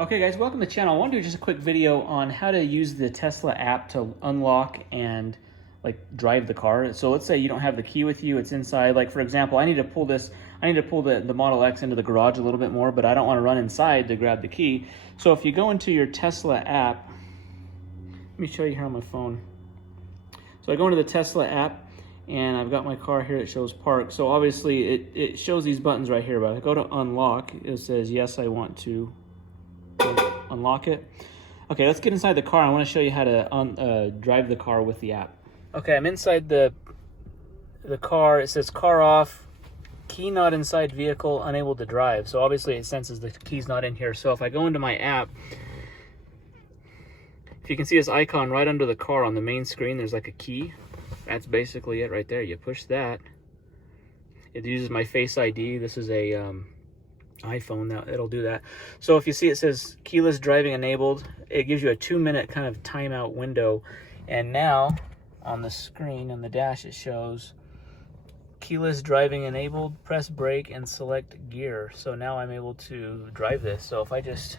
Okay guys, welcome to the channel. I want to do just a quick video on how to use the Tesla app to unlock and drive the car. So let's say you don't have the key with you, it's inside. Like for example, I need to pull the Model X into the garage a little bit more, but I don't want to run inside to grab the key. So if you go into your Tesla app, let me show you here on my phone. So I go into the Tesla app and I've got my car here, it shows park. So obviously it shows these buttons right here, but I go to unlock, it says yes, I want to unlock it. Okay, let's get inside the car. I want to show you how to drive the car with the app. Okay, I'm inside the car. It says car off, key not inside vehicle, unable to drive. So obviously it senses the key's not in here. So if I go into my app, if you can see this icon right under the car on the main screen, there's like a key. That's basically it right there. You push that. It uses my Face ID. This is a iPhone, now it'll do that. So if you see it says keyless driving enabled, it gives you a 2-minute kind of timeout window. And now on the screen on the dash it shows keyless driving enabled, press brake and select gear. So now I'm able to drive this. So if I just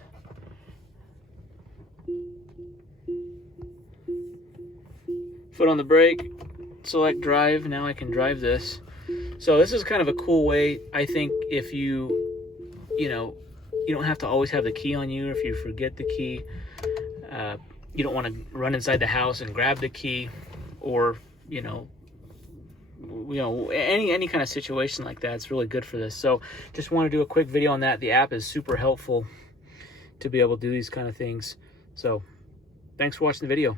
foot on the brake, select drive, now I can drive this. So this is kind of a cool way, I think, if you don't have to always have the key on you. If you forget the key, you don't want to run inside the house and grab the key, or any kind of situation like that. It's really good for this. So just want to do a quick video on that. The app is super helpful to be able to do these kind of things. So thanks for watching the video.